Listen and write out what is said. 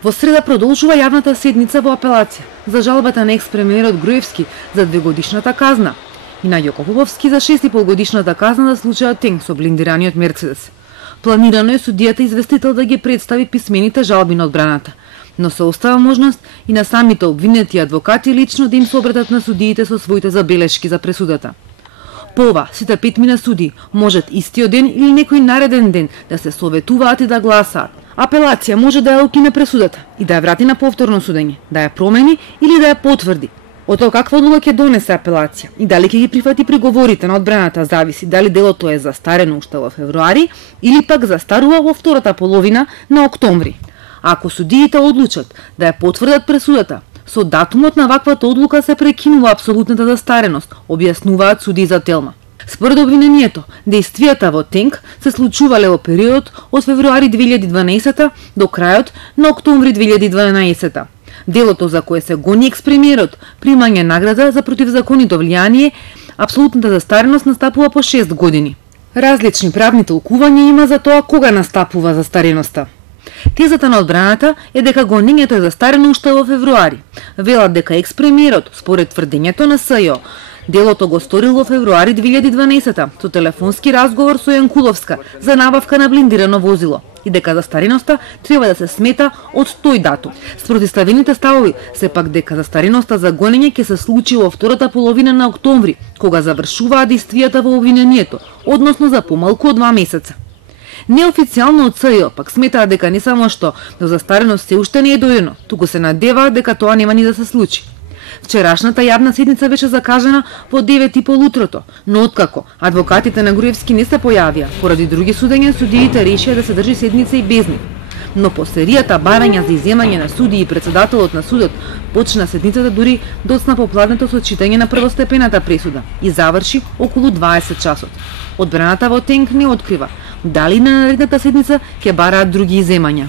Во среда продолжува јавната седница во апелација за жалбата на екс-премиерот Груевски за 2-годишната казна и на Јоко Поповски за 6,5-годишната казна за случајот Тенк со блиндираниот Мерцедес. Планирано е судијата известител да ги представи писмените жалби на одбраната, но се остава можност и на самите обвинети адвокати лично да им се обратат на судиите со своите забелешки за пресудата. По ова, сите 5 судии можат истиот ден или некој нареден ден да се советуваат и да гласаат. Апелација може да ја укине пресудата и да ја врати на повторно судење, да ја промени или да ја потврди. Од тоа каква одлука ќе донесе апелација и дали ќе ги прифати приговорите на одбраната зависи дали делото е застарено уште во февруари или пак застарува во втората половина на октомври. Ако судиите одлучат да ја потврдат пресудата, со датумот на ваквата одлука се прекинува апсолутната застареност, објаснуваат судии за Телма. Според обвинението, действијата во Тенк се случувале во период од февруари 2012 до крајот на октомври 2012. Делото за кое се гони екс-премиерот, примање награда за противзаконито влијание, апсолутната застареност настапува по 6 години. Различни правни толкувања има за тоа кога настапува застареноста. Тезата на одбраната е дека гонењето е застарено уште во февруари. Велат дека екс-премиерот, според тврдењето на СЈО, делото го сторил во февруари 2012 со телефонски разговор со Јанкуловска за набавка на блиндирано возило и дека застареноста треба да се смета од тој датум. Спротивставените ставови сепак дека застареноста за гонење ќе се случи во втората половина на октомври, кога завршуваат действијата во обвинението, односно за помалку од 2 месеца. Неофицијално од СЈО пак сметаат дека не само што до застареност се уште не е дојдено, туку се надеваат дека тоа нема ни да се случи. Вчерашната јавна седница беше закажана во 9:30 утрото, но откако адвокатите на Груевски не се појавија, поради други судења, судиите решија да се држи седница и без нив. Но по серијата барања за изземање на судии и председателот на судот, почна седницата дури доцна попладнето со читање на првостепената пресуда и заврши околу 20 часот. Одбраната во Тенк не открива дали на наредната седница ќе бараат други изземања.